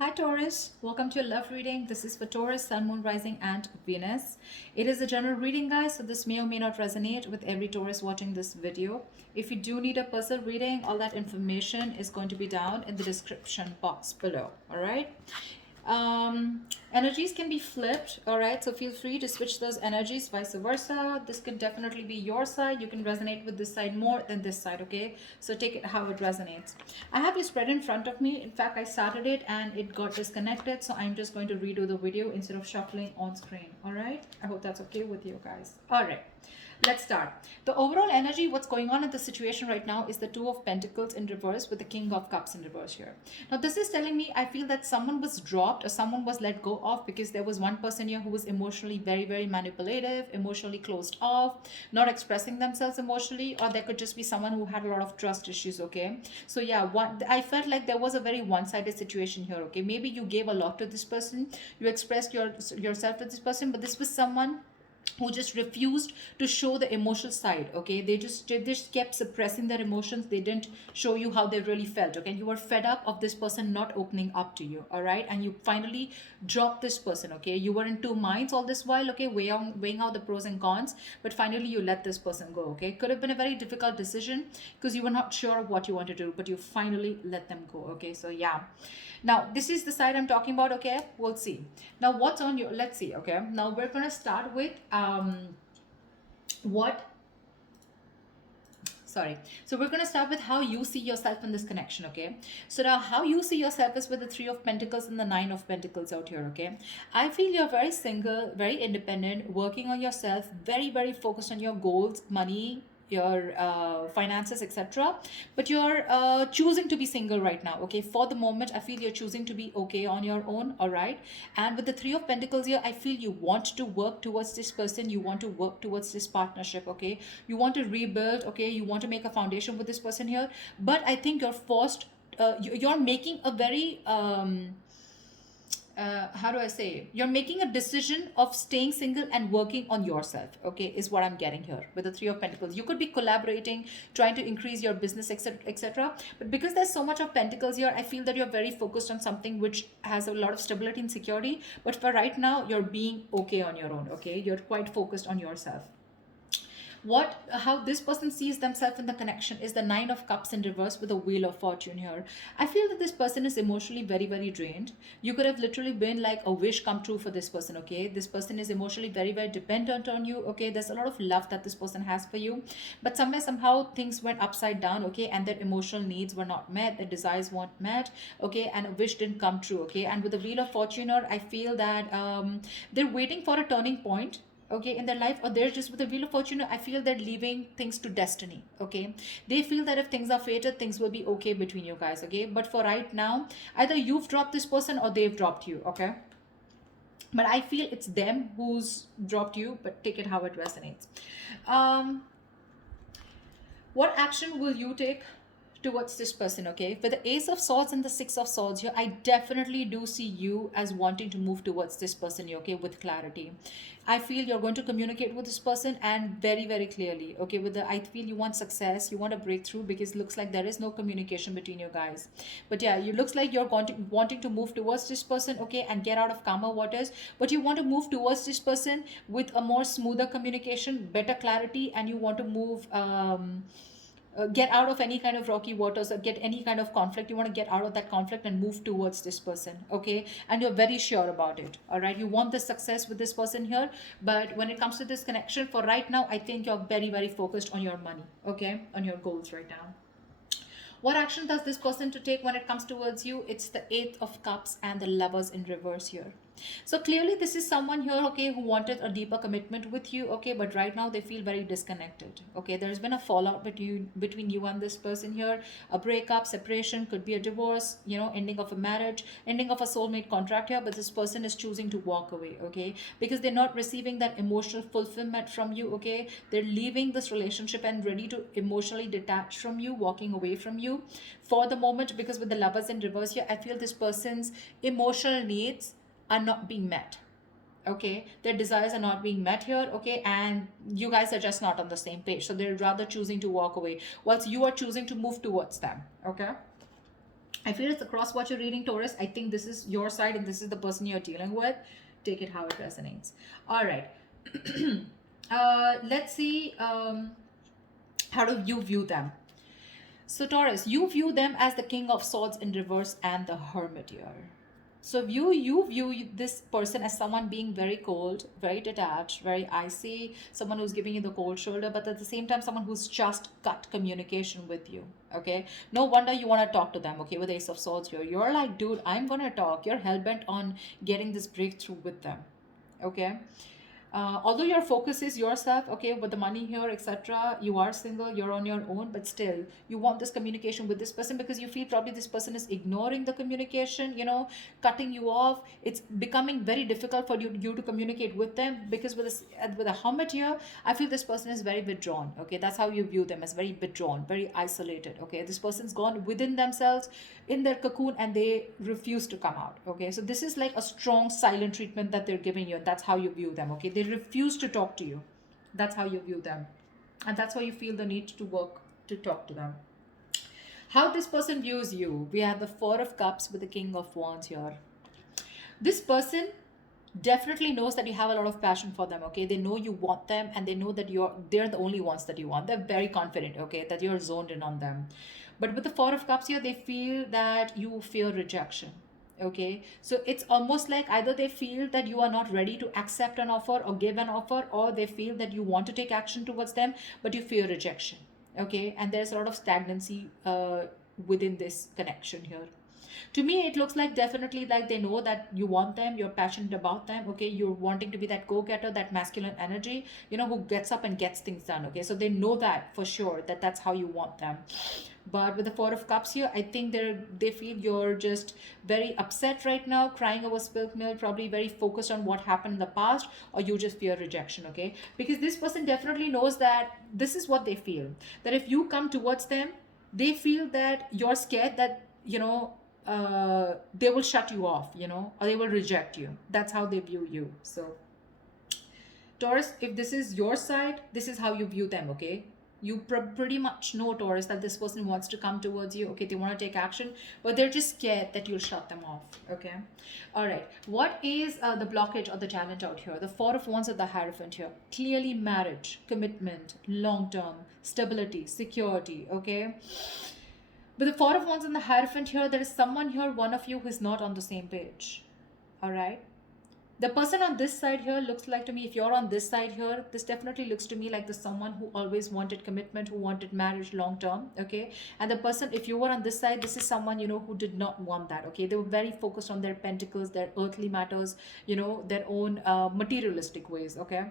Hi Taurus, welcome to your love reading. This is for Taurus, Sun, Moon, Rising, and Venus. It is a general reading, guys, so this may or may not resonate with every Taurus watching this video. If you do need a personal reading, all that information is going to be down in the description box below. All right. Energies can be flipped, all right, so feel free to switch those energies, vice versa. This could definitely be your side. You can resonate with this side more than this side, okay? So take it how it resonates. I have this spread in front of me. In fact, I started it and it got disconnected, so I'm just going to redo the video instead of shuffling on screen. All right, I hope that's okay with you guys. All right, let's start. The overall energy, what's going on in the situation right now is the Two of Pentacles in reverse with the King of Cups in reverse here. Now, this is telling me I feel that someone was dropped or someone was let go of because there was one person here who was emotionally very, very manipulative, emotionally closed off, not expressing themselves emotionally, or there could just be someone who had a lot of trust issues, okay? So, yeah, I felt like there was a very one sided situation here, okay? Maybe you gave a lot to this person, you expressed yourself to this person, but this was someone who just refused to show the emotional side. Okay, they just kept suppressing their emotions. They didn't show you how they really felt. Okay, you were fed up of this person not opening up to you. All right, and you finally dropped this person. Okay, you were in two minds all this while. Okay, weighing out the pros and cons, but finally you let this person go. Okay, could have been a very difficult decision because you were not sure of what you want to do, but you finally let them go. Okay, so yeah, now this is the side I'm talking about. Okay, we'll see. Now what's on your, let's see. Okay, now we're gonna start with what sorry, so we're going to start with how you see yourself in this connection. Okay, so now how you see yourself is with the Three of Pentacles and the Nine of Pentacles out here. Okay, I feel you're very single, very independent, working on yourself, very, very focused on your goals, money, your finances, etc. But you're choosing to be single right now. Okay, for the moment I feel you're choosing to be okay on your own. All right, and with the Three of Pentacles here, I feel you want to work towards this person, you want to work towards this partnership. Okay, you want to rebuild. Okay, you want to make a foundation with this person here, but I think you're forced, you're making a very how do I say? You're making a decision of staying single and working on yourself. Okay, is what I'm getting here with the Three of Pentacles. You could be collaborating, trying to increase your business, etc., etc. But because there's so much of Pentacles here, I feel that you're very focused on something which has a lot of stability and security. But for right now, you're being okay on your own. Okay, you're quite focused on yourself. What how this person sees themselves in the connection is the Nine of Cups in reverse with the Wheel of Fortune here. I feel that this person is emotionally very, very drained. You could have literally been like a wish come true for this person. Okay, this person is emotionally very, very dependent on you. Okay, there's a lot of love that this person has for you, but somewhere somehow things went upside down. Okay, and their emotional needs were not met, their desires weren't met. Okay, and a wish didn't come true. Okay, and with the Wheel of Fortune here, I feel that they're waiting for a turning point, okay, in their life, or they're just with the Wheel of Fortune. I feel they're leaving things to destiny. Okay, they feel that if things are fated, things will be okay between you guys. Okay, but for right now, either you've dropped this person or they've dropped you. Okay, but I feel it's them who's dropped you, but take it how it resonates. um what action will you take towards this person? Okay, for the Ace of Swords and the Six of Swords here, I definitely do see you as wanting to move towards this person here. Okay, with clarity, I feel you're going to communicate with this person and very, very clearly. Okay, with the, I feel you want success, you want a breakthrough, because it looks like there is no communication between you guys. But yeah, you looks like you're going to wanting to move towards this person. Okay, and get out of calmer waters, but you want to move towards this person with a more smoother communication, better clarity, and you want to move get out of any kind of rocky waters or get any kind of conflict. You want to get out of that conflict and move towards this person. Okay, and you're very sure about it. All right, you want the success with this person here, but when it comes to this connection, for right now, I think you're very, very focused on your money. Okay, on your goals right now. What action does this person to take when it comes towards you? It's the Eight of Cups and the Lovers in reverse here. So clearly this is someone here, okay, who wanted a deeper commitment with you. Okay, but right now they feel very disconnected. Okay, there's been a fallout between you and this person here. A breakup, separation, could be a divorce, you know, ending of a marriage, ending of a soulmate contract here, but this person is choosing to walk away. Okay, because they're not receiving that emotional fulfillment from you. Okay, they're leaving this relationship and ready to emotionally detach from you, walking away from you for the moment. Because with the Lovers in reverse here, I feel this person's emotional needs are not being met. Okay, their desires are not being met here. Okay, and you guys are just not on the same page, so they're rather choosing to walk away whilst you are choosing to move towards them. Okay, I feel it's a cross watcher reading, Taurus. I think this is your side and this is the person you're dealing with. Take it how it resonates. All right. Let's see, how do you view them? So, Taurus, you view them as the King of Swords in reverse and the Hermit here. So you view this person as someone being very cold, very detached, very icy, someone who's giving you the cold shoulder, but at the same time, someone who's just cut communication with you. Okay. No wonder you want to talk to them. Okay. With Ace of Swords here, you're like, dude, I'm gonna talk. You're hell bent on getting this breakthrough with them. Okay. Although your focus is yourself, okay, with the money here, etc., you are single, you're on your own, but still you want this communication with this person because you feel probably this person is ignoring the communication, cutting you off. It's becoming very difficult for you to communicate with them because with a hermit here, I feel this person is very withdrawn. Okay, that's how you view them, as very withdrawn, very isolated. Okay, this person's gone within themselves, in their cocoon, and they refuse to come out. Okay, so this is like a strong silent treatment that they're giving you. That's how you view them. Okay, they refuse to talk to you. That's how you view them, and that's why you feel the need to work to talk to them. How this person views you, we have the Four of Cups with the King of Wands here. This person definitely knows that you have a lot of passion for them. Okay, they know you want them, and they know that they're the only ones that you want. They're very confident, okay, that you're zoned in on them. But with the Four of Cups here, they feel that you fear rejection. Okay, so it's almost like either they feel that you are not ready to accept an offer or give an offer, or they feel that you want to take action towards them, but you fear rejection. Okay, and there's a lot of stagnancy within this connection here. To me, it looks like definitely like they know that you want them, you're passionate about them. Okay, you're wanting to be that go-getter, that masculine energy, who gets up and gets things done. Okay, so they know that for sure, that that's how you want them. But with the Four of Cups here, I think they feel you're just very upset right now, crying over spilled milk, probably very focused on what happened in the past, or you just fear rejection. Okay, because this person definitely knows that this is what they feel, that if you come towards them, they feel that you're scared that they will shut you off, or they will reject you. That's how they view you. So, Taurus, if this is your side, this is how you view them. Okay, you pretty much know, Taurus, that this person wants to come towards you. Okay, they want to take action, but they're just scared that you'll shut them off. Okay, all right. What is the blockage or the challenge out here? The Four of Wands of the Hierophant here. Clearly, marriage, commitment, long term stability, security. Okay. With the Four of Wands and the Hierophant here, there is someone here, one of you, who is not on the same page. All right. The person on this side here looks like to me, if you're on this side here, this definitely looks to me like the someone who always wanted commitment, who wanted marriage long term. Okay. And the person, if you were on this side, this is someone, who did not want that. Okay. They were very focused on their pentacles, their earthly matters, their own materialistic ways. Okay.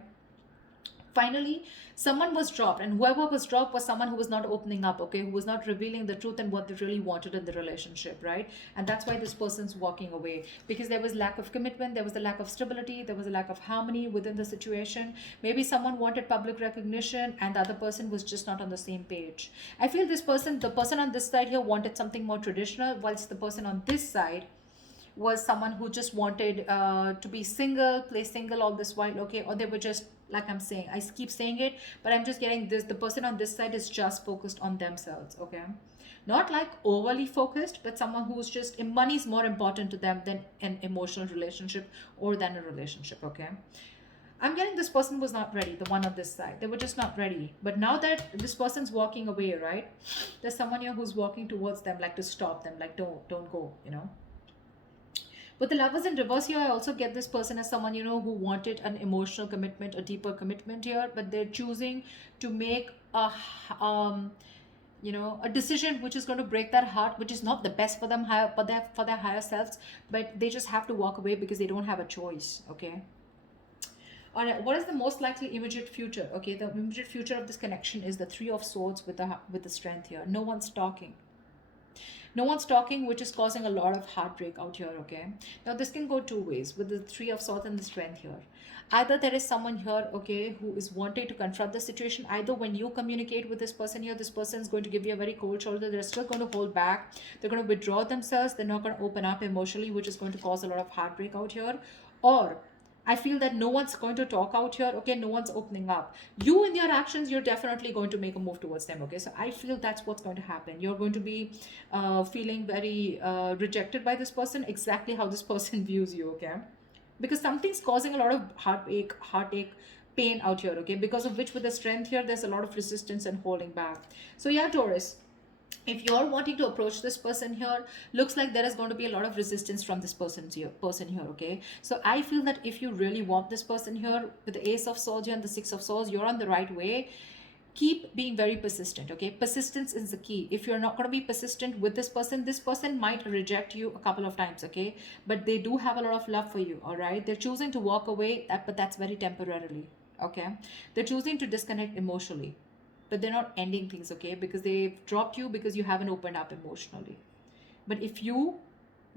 Finally, someone was dropped, and whoever was dropped was someone who was not opening up. Okay, who was not revealing the truth and what they really wanted in the relationship, right? And that's why this person's walking away, because there was lack of commitment, there was a lack of stability, there was a lack of harmony within the situation. Maybe someone wanted public recognition and the other person was just not on the same page. I feel the person on this side here wanted something more traditional, whilst the person on this side was someone who just wanted to be single, play single all this while. Okay, or they were just, like I'm saying, I keep saying it, but I'm just getting this, the person on this side is just focused on themselves. Okay, not like overly focused, but someone who's just, money is more important to them than an emotional relationship or than a relationship. Okay, I'm getting this person was not ready, the one on this side. They were just not ready. But now that this person's walking away, right? There's someone here who's walking towards them, like to stop them, like don't go. With the Lovers in reverse here, I also get this person as someone, who wanted an emotional commitment, a deeper commitment here, but they're choosing to make a decision which is going to break their heart, which is not the best for them, for their higher selves, but they just have to walk away because they don't have a choice. Okay. All right, what is the most likely immediate future? Okay, the immediate future of this connection is the Three of Swords with the Strength here. No one's talking. No one's talking, which is causing a lot of heartbreak out here. Okay, now this can go two ways with the Three of Swords and the Strength here. Either there is someone here, okay, who is wanting to confront the situation. Either when you communicate with this person here, this person is going to give you a very cold shoulder. They're still going to hold back. They're going to withdraw themselves. They're not going to open up emotionally, which is going to cause a lot of heartbreak out here. Or I feel that no one's going to talk out here, okay? No one's opening up. You, in your actions, you're definitely going to make a move towards them, okay? So I feel that's what's going to happen. You're going to be feeling very rejected by this person, exactly how this person views you, okay? Because something's causing a lot of heartache, pain out here, okay? Because of which, with the strength here, there's a lot of resistance and holding back. So, yeah, Taurus, if you're wanting to approach this person here, looks like there is going to be a lot of resistance from this person here, okay? So I feel that if you really want this person here, with the Ace of Swords here and the Six of Swords, you're on the right way. Keep being very persistent, okay? Persistence is the key. If you're not going to be persistent with this person might reject you a couple of times, okay? But they do have a lot of love for you, all right? They're choosing to walk away, but that's very temporarily, okay? They're choosing to disconnect emotionally, but they're not ending things, okay? Because they've dropped you because you haven't opened up emotionally. But if you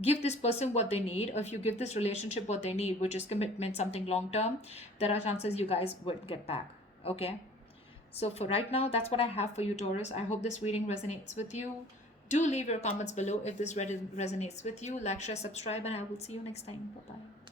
give this person what they need, or if you give this relationship what they need, which is commitment, something long term, there are chances you guys would get back, okay? So for right now, that's what I have for you, Taurus. I hope this reading resonates with you. Do leave your comments below if this resonates with you. Like, share, subscribe, and I will see you next time. Bye bye.